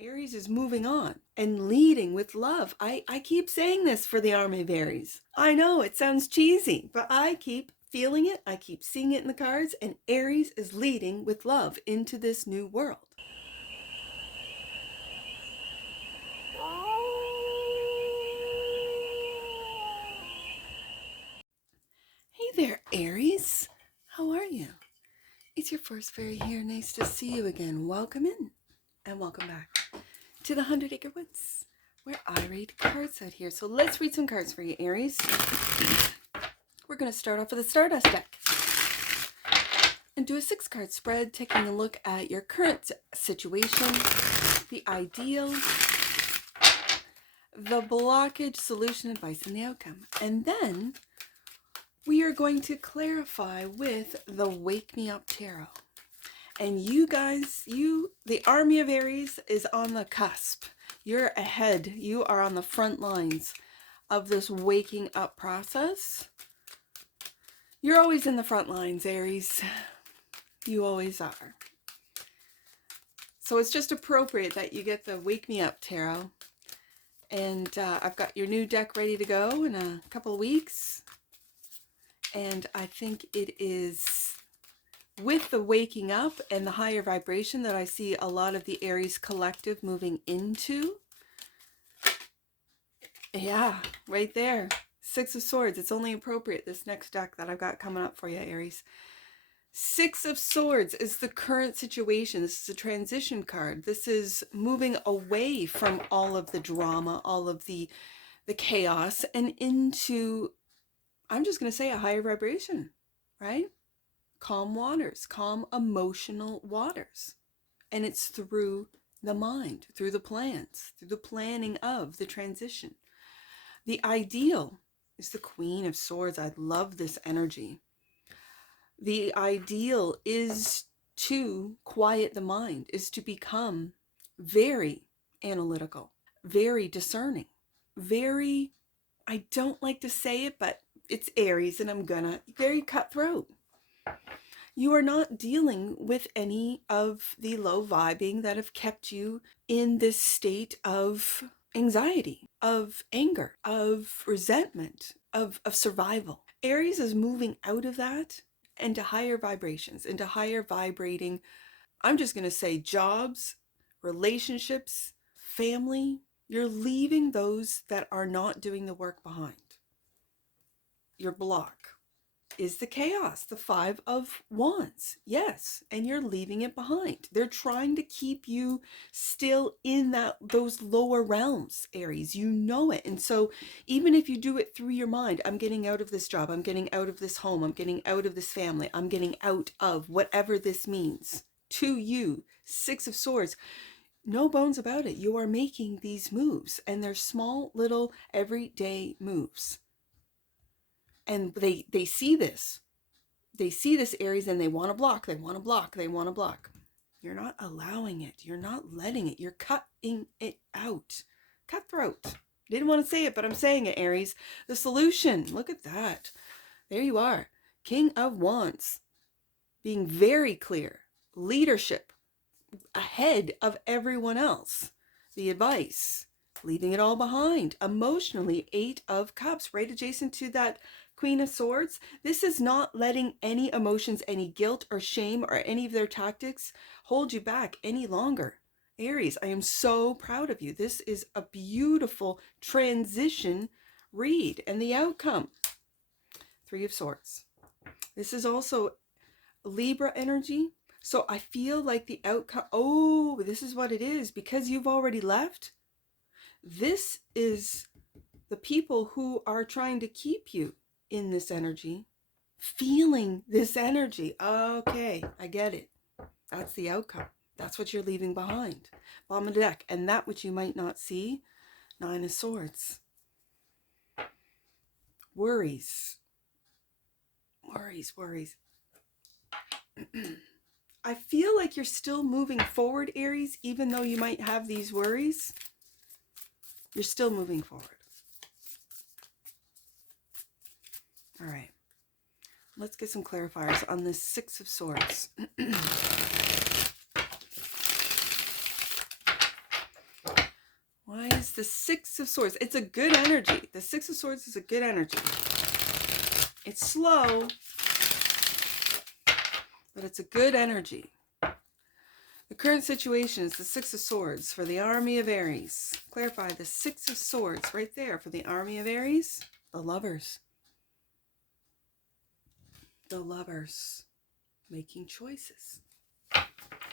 Aries is moving on and leading with love. I keep saying this for the Army of Aries. I know it sounds cheesy, but I keep feeling it. I keep seeing it in the cards, and Aries is leading with love into this new world. Hey there, Aries. How are you? It's your first fairy here. Nice to see you again. Welcome in and welcome back to the 100 Acre Woods, where I read cards out here. So let's read some cards for you, Aries. We're going to start off with a Stardust deck and do a 6-card spread, taking a look at your current situation, the ideal, the blockage, solution, advice, and the outcome. And then we are going to clarify with the Wake Me Up Tarot. And you guys, the Army of Aries is on the cusp. You're ahead. You are on the front lines of this waking up process. You're always in the front lines, Aries. You always are. So it's just appropriate that you get the Wake Me Up Tarot. And I've got your new deck ready to go in a couple of weeks. And I think it is with the waking up and the higher vibration that I see a lot of the Aries collective moving into. Yeah, right there. 6 of Swords. It's only appropriate, this next deck that I've got coming up for you, Aries. 6 of Swords is the current situation. This is a transition card. This is moving away from all of the drama, all of the chaos, and into, I'm just going to say, a higher vibration, right? Calm waters, calm emotional waters. And it's through the mind, through the plans, through the planning of the transition. The ideal is the Queen of Swords. I love this energy. The ideal is to quiet the mind, is to become very analytical, very discerning, very, I don't like to say it, but it's Aries and I'm gonna, very cutthroat. You are not dealing with any of the low vibing that have kept you in this state of anxiety, of anger, of resentment, of survival. Aries is moving out of that into higher vibrations, into higher vibrating, I'm just going to say, jobs, relationships, family. You're leaving those that are not doing the work behind. Your block is the chaos, the 5 of Wands. Yes, and you're leaving it behind. They're trying to keep you still in those lower realms, Aries. You know it. And so even if you do it through your mind, I'm getting out of this job, I'm getting out of this home, I'm getting out of this family, I'm getting out of whatever this means to you, 6 of Swords. No bones about it. You are making these moves, and they're small, little, everyday moves. And they see this. They see this, Aries, and they want to block. They want to block. They want to block. You're not allowing it. You're not letting it. You're cutting it out. Cutthroat. Didn't want to say it, but I'm saying it, Aries. The solution. Look at that. There you are. King of Wands. Being very clear. Leadership. Ahead of everyone else. The advice. Leaving it all behind. Emotionally, 8 of Cups. Right adjacent to that Queen of Swords. This is not letting any emotions, any guilt or shame or any of their tactics hold you back any longer. Aries, I am so proud of you. This is a beautiful transition read. And the outcome, 3 of Swords. This is also Libra energy. So I feel like the outcome, oh, this is what it is. Because you've already left, this is the people who are trying to keep you in this energy, feeling this energy. Okay, I get it. That's the outcome. That's what you're leaving behind. Bottom of the deck. And that which you might not see, 9 of Swords. Worries. Worries, worries. I feel like you're still moving forward, Aries, even though you might have these worries. You're still moving forward. All right. Let's get some clarifiers on this 6 of Swords. is the Six of Swords. It's a good energy. The Six of Swords is a good energy. It's slow, but it's a good energy. The current situation is the Six of Swords for the Army of Aries. Clarify the Six of Swords right there for the Army of Aries. The Lovers. The Lovers making choices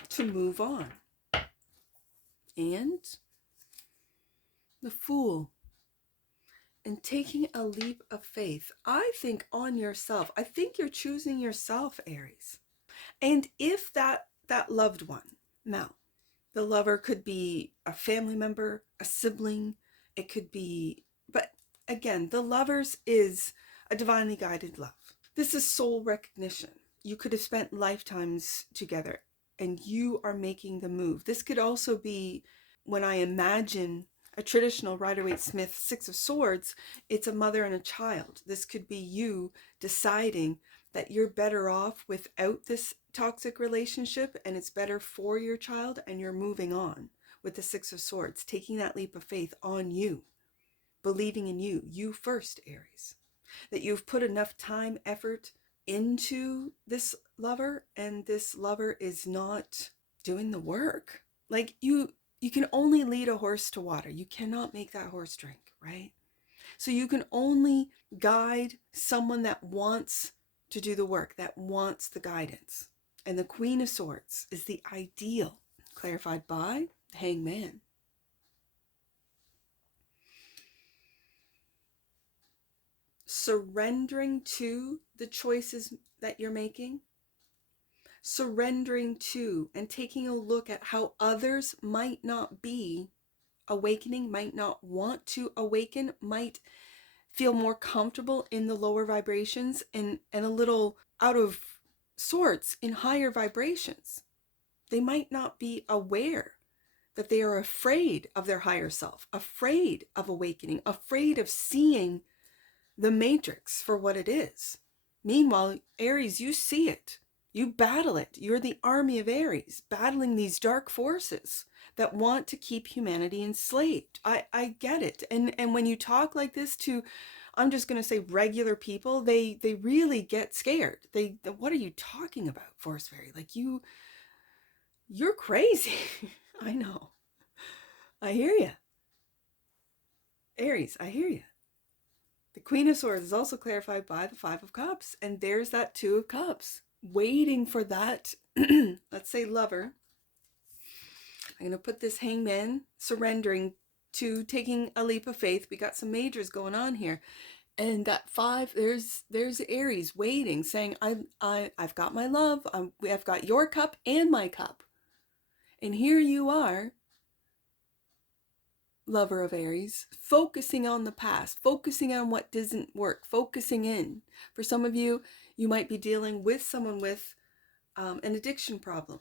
to move on. And the Fool. And taking a leap of faith. I think on yourself. I think you're choosing yourself, Aries. And if that loved one, now, the lover could be a family member, a sibling, it could be, but again, the Lovers is a divinely guided love. This is soul recognition. You could have spent lifetimes together and you are making the move. This could also be, when I imagine a traditional Rider-Waite-Smith Six of Swords, it's a mother and a child. This could be you deciding that you're better off without this toxic relationship and it's better for your child and you're moving on with the Six of Swords, taking that leap of faith on you, believing in you, you first, Aries. That you've put enough time, effort into this lover and this lover is not doing the work. Like you can only lead a horse to water. You cannot make that horse drink, right? So you can only guide someone that wants to do the work, that wants the guidance. And the Queen of Swords is the ideal, clarified by the Hangman. Surrendering to the choices that you're making, surrendering to and taking a look at how others might not be awakening, might not want to awaken, might feel more comfortable in the lower vibrations and a little out of sorts in higher vibrations. They might not be aware that they are afraid of their higher self, afraid of awakening, afraid of seeing the matrix for what it is. Meanwhile, Aries, you see it. You battle it. You're the army of Aries, battling these dark forces that want to keep humanity enslaved. I get it. And when you talk like this to, I'm just going to say regular people, they really get scared. What are you talking about, Force Fairy? Like you're crazy. I know. I hear you. Aries, I hear you. The Queen of Swords is also clarified by the Five of Cups. And there's that Two of Cups waiting for that, let's say, lover. I'm going to put this Hangman surrendering to taking a leap of faith. We got some majors going on here. And that five, there's Aries waiting, saying, I've got my love. I've got your cup and my cup. And here you are, lover of Aries, focusing on the past, focusing on what doesn't work, focusing in. For some of you, you might be dealing with someone with an addiction problem.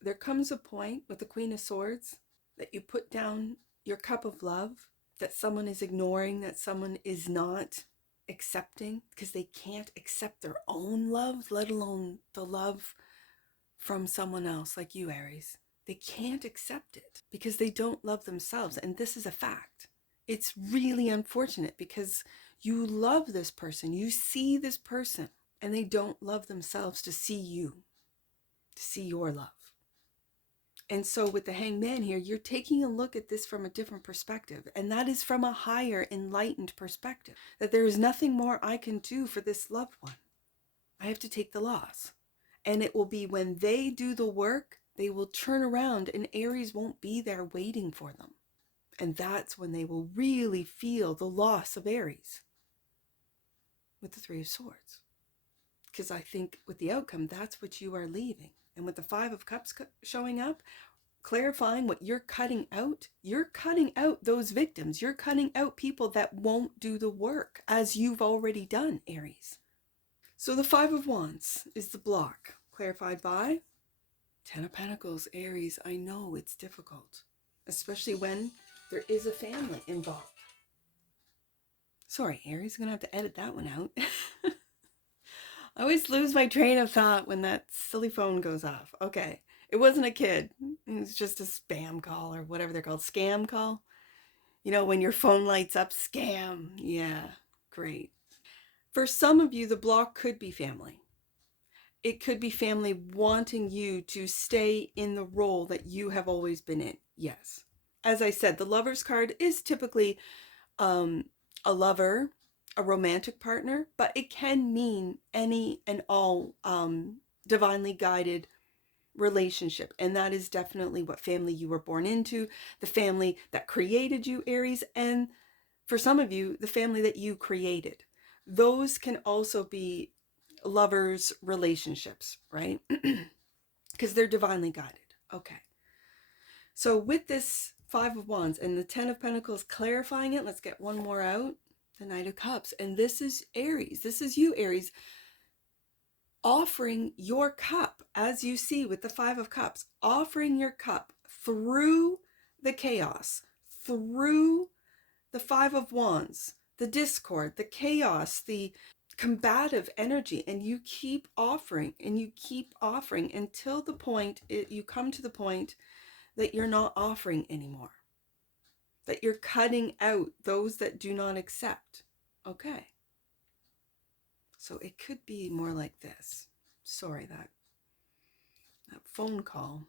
There comes a point with the Queen of Swords that you put down your cup of love, that someone is ignoring, that someone is not accepting because they can't accept their own love, let alone the love from someone else like you, Aries. They can't accept it because they don't love themselves. And this is a fact. It's really unfortunate because you love this person. You see this person and they don't love themselves to see you, to see your love. And so with the Hangman here, you're taking a look at this from a different perspective. And that is from a higher enlightened perspective. That there is nothing more I can do for this loved one. I have to take the loss. And it will be when they do the work, they will turn around and Aries won't be there waiting for them. And that's when they will really feel the loss of Aries with the Three of Swords. Because I think with the outcome, that's what you are leaving. And with the Five of Cups showing up, clarifying what you're cutting out those victims. You're cutting out people that won't do the work as you've already done, Aries. So the Five of Wands is the block, clarified by Ten of Pentacles. Aries, I know it's difficult, especially when there is a family involved. Sorry, Aries, I'm going to have to edit that one out. I always lose my train of thought when that silly phone goes off. Okay, it wasn't a kid. It was just a spam call or whatever they're called, scam call. You know, when your phone lights up, scam. Yeah, great. For some of you, the block could be family. It could be family wanting you to stay in the role that you have always been in. Yes. As I said, the Lover's card is typically a lover, a romantic partner, but it can mean any and all divinely guided relationship. And that is definitely what family you were born into, the family that created you, Aries, and for some of you, the family that you created. Those can also be lovers' relationships, right? Because they're divinely guided. Okay. So with this Five of Wands and the Ten of Pentacles clarifying it, let's get one more out. The Knight of Cups. And this is Aries. This is you, Aries, offering your cup, as you see with the Five of Cups, offering your cup through the chaos, through the Five of Wands, the discord, the chaos, the combative energy, and you keep offering and you keep offering until the point you come to the point that you're not offering anymore, that you're cutting out those that do not accept. Okay. So it could be more like this. Sorry, that phone call.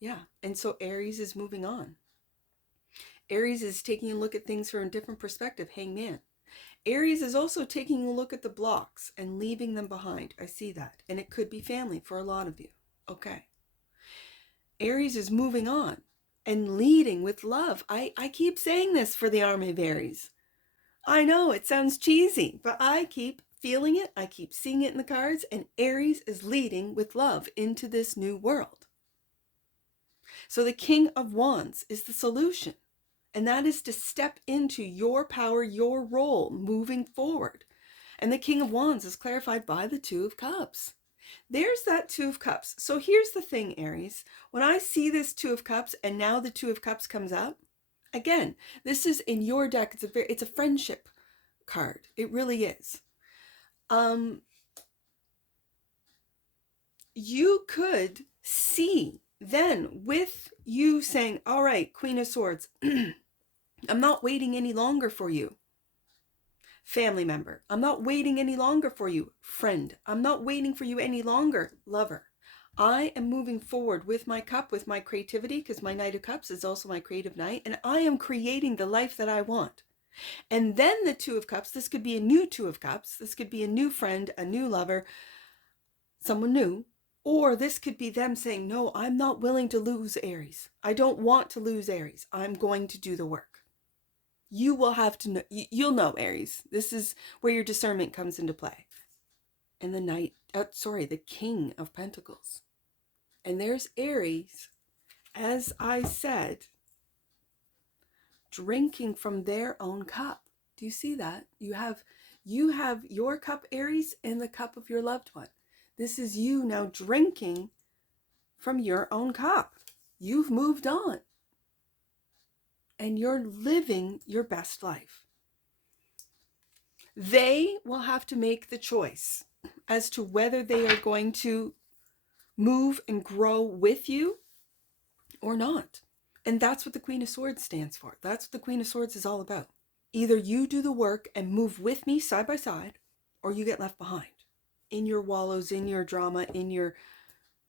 Yeah. And so Aries is moving on. Aries is taking a look at things from a different perspective. Hangman. Aries is also taking a look at the blocks and leaving them behind. I see that. And it could be family for a lot of you. Okay. Aries is moving on and leading with love. I keep saying this for the Army of Aries. I know it sounds cheesy, but I keep feeling it. I keep seeing it in the cards. And Aries is leading with love into this new world. So the King of Wands is the solution. And that is to step into your power, your role moving forward. And the King of Wands is clarified by the Two of Cups. There's that Two of Cups. So here's the thing, Aries. When I see this Two of Cups and now the Two of Cups comes up, again, this is in your deck. It's a friendship card. It really is. You could see then with you saying, all right, Queen of Swords, I'm not waiting any longer for you. Family member, I'm not waiting any longer for you. Friend, I'm not waiting for you any longer. Lover, I am moving forward with my cup, with my creativity, because my Knight of Cups is also my creative knight, and I am creating the life that I want. And then the Two of Cups, this could be a new Two of Cups. This could be a new friend, a new lover, someone new. Or this could be them saying, no, I'm not willing to lose Aries. I don't want to lose Aries. I'm going to do the work. You will have to know, you'll know, Aries. This is where your discernment comes into play. And the King of Pentacles. And there's Aries, as I said, drinking from their own cup. Do you see that? You have your cup, Aries, and the cup of your loved one. This is you now drinking from your own cup. You've moved on. And you're living your best life. They will have to make the choice as to whether they are going to move and grow with you or not. And that's what the Queen of Swords stands for. That's what the Queen of Swords is all about. Either you do the work and move with me side by side, or you get left behind in your wallows, in your drama, in your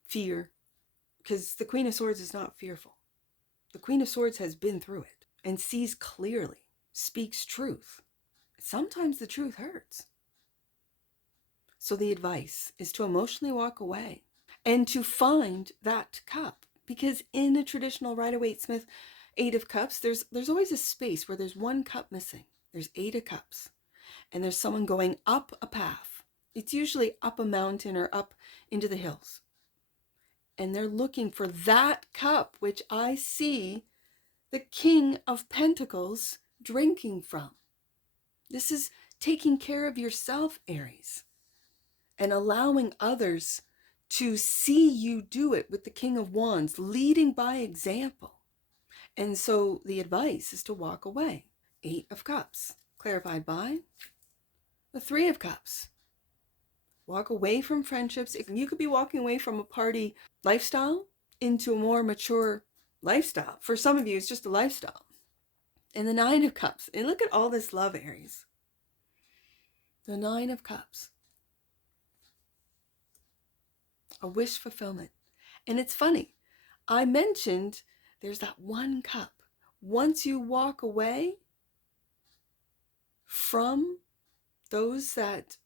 fear. Because the Queen of Swords is not fearful. The Queen of Swords has been through it and sees clearly, speaks truth. Sometimes the truth hurts. So the advice is to emotionally walk away and to find that cup. Because in a traditional Rider-Waite-Smith Eight of Cups, there's always a space where there's one cup missing. There's Eight of Cups. And there's someone going up a path. It's usually up a mountain or up into the hills. And they're looking for that cup, which I see the King of Pentacles drinking from. This is taking care of yourself, Aries, and allowing others to see you do it with the King of Wands, leading by example. And so the advice is to walk away. Eight of Cups, clarified by the Three of Cups. Walk away from friendships. You could be walking away from a party lifestyle into a more mature lifestyle. For some of you, it's just a lifestyle. And the Nine of Cups. And look at all this love, Aries. The Nine of Cups. A wish fulfillment. And it's funny. I mentioned there's that one cup. Once you walk away from those that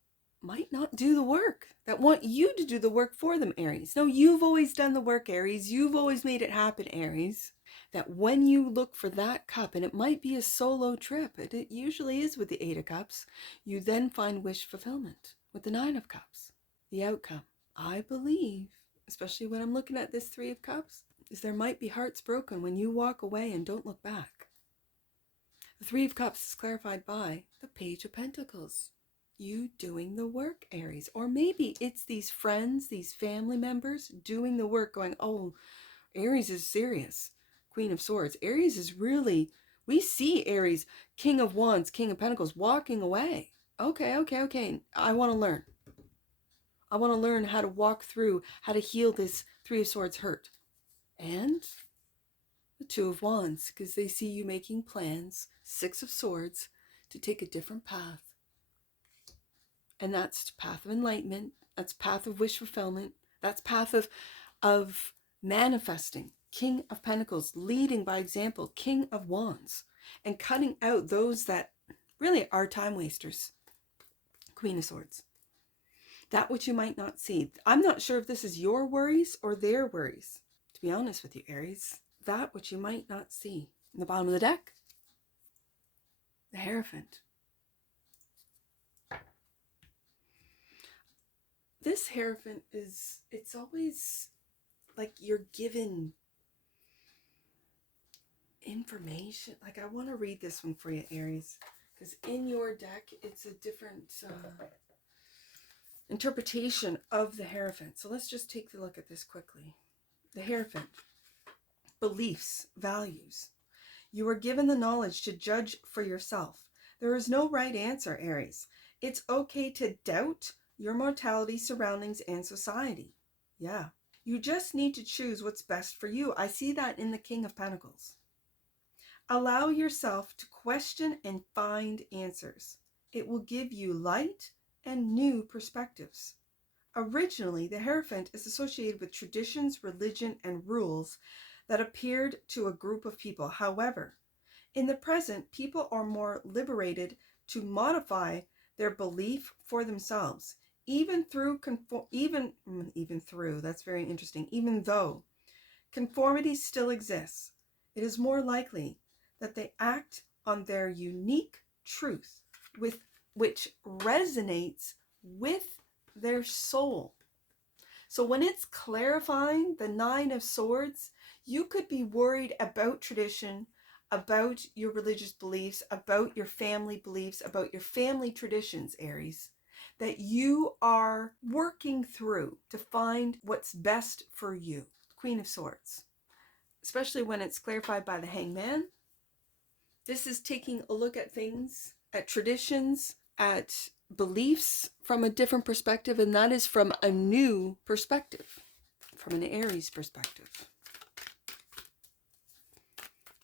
might not do the work, that want you to do the work for them, Aries. No, you've always done the work, Aries. You've always made it happen, Aries. That when you look for that cup, and it might be a solo trip, it usually is with the Eight of Cups, you then find wish fulfillment with the Nine of Cups. The outcome, I believe, especially when I'm looking at this Three of Cups, is there might be hearts broken when you walk away and don't look back. The Three of Cups is clarified by the Page of Pentacles. You doing the work, Aries. Or maybe it's these friends, these family members doing the work going, oh, Aries is serious. Queen of Swords. Aries is really, we see Aries, King of Wands, King of Pentacles, walking away. Okay. I want to learn. I want to learn how to walk through, how to heal this Three of Swords hurt. And the Two of Wands, because they see you making plans, Six of Swords, to take a different path. And that's path of enlightenment. That's path of wish fulfillment. That's path of manifesting. King of Pentacles, leading by example, King of Wands, and cutting out those that really are time wasters. Queen of Swords. That which you might not see. I'm not sure if this is your worries or their worries, to be honest with you, Aries. That which you might not see. In the bottom of the deck, the Hierophant. This Hierophant is, it's always like you're given information. Like, I want to read this one for you, Aries, because in your deck, it's a different interpretation of the Hierophant. So let's just take a look at this quickly. The Hierophant. Beliefs, values. You are given the knowledge to judge for yourself. There is no right answer, Aries. It's okay to doubt your mortality, surroundings, and society. Yeah. You just need to choose what's best for you. I see that in the King of Pentacles. Allow yourself to question and find answers. It will give you light and new perspectives. Originally, the Hierophant is associated with traditions, religion, and rules that appeared to a group of people. However, in the present, people are more liberated to modify their belief for themselves, even though conformity still exists. It is more likely that they act on their unique truth, which resonates with their soul. So when it's clarifying the Nine of Swords, you could be worried about tradition, about your religious beliefs, about your family beliefs, about your family traditions, Aries, that you are working through to find what's best for you. Queen of Swords. Especially when it's clarified by the Hangman. This is taking a look at things, at traditions, at beliefs from a different perspective, and that is from a new perspective, from an Aries perspective.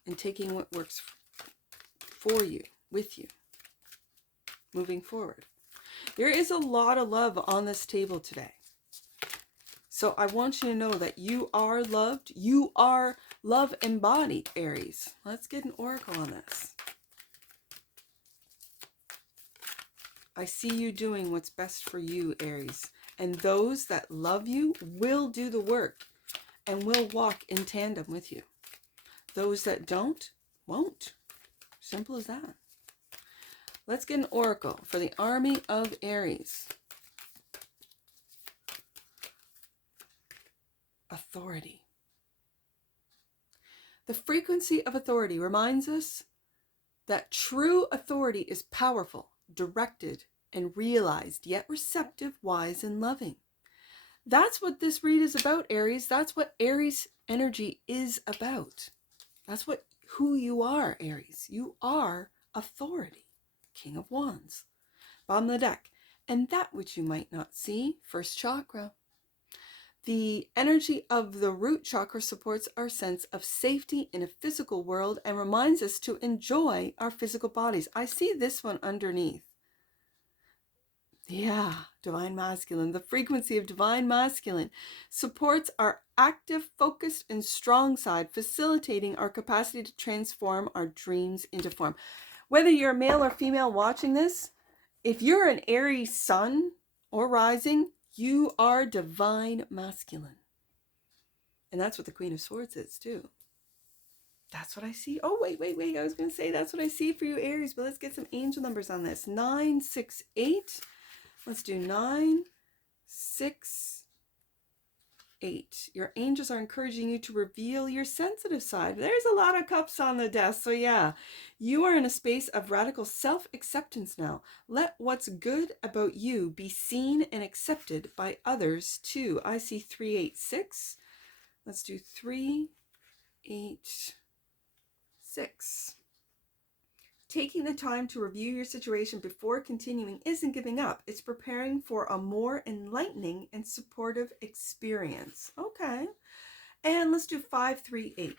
And taking what works for you, with you, moving forward. There is a lot of love on this table today. So I want you to know that you are loved. You are love embodied, Aries. Let's get an oracle on this. I see you doing what's best for you, Aries. And those that love you will do the work and will walk in tandem with you. Those that don't, won't. Simple as that. Let's get an oracle for the army of Aries. Authority. The frequency of authority reminds us that true authority is powerful, directed, and realized, yet receptive, wise, and loving. That's what this read is about, Aries. That's what Aries energy is about. That's who you are, Aries. You are authority. King of Wands. Bottom of the deck. And that which you might not see, first chakra. The energy of the root chakra supports our sense of safety in a physical world and reminds us to enjoy our physical bodies. I see this one underneath. Yeah, divine masculine. The frequency of divine masculine supports our active, focused, and strong side, facilitating our capacity to transform our dreams into form. Whether you're a male or female watching this, if you're an Aries sun or rising, you are divine masculine. And that's what the Queen of Swords is too. That's what I see. Oh, wait. I was going to say that's what I see for you, Aries, but let's get some angel numbers on this. 9, 6, 8. Let's do 9, 6, 8. Your angels are encouraging you to reveal your sensitive side. There's a lot of cups on the desk. So yeah, you are in a space of radical self-acceptance now. Let what's good about you be seen and accepted by others too. I see 3, 8, 6. Let's do 3, 8, 6. Taking the time to review your situation before continuing isn't giving up. It's preparing for a more enlightening and supportive experience. Okay. And let's do 5, 3, 8.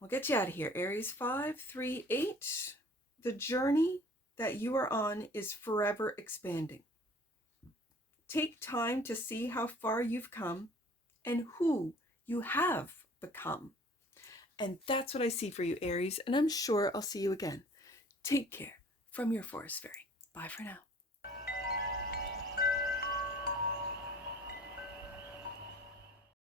We'll get you out of here, Aries. 5, 3, 8. The journey that you are on is forever expanding. Take time to see how far you've come and who you have become. And that's what I see for you, Aries, and I'm sure I'll see you again. Take care from your Forest Fairy. Bye for now.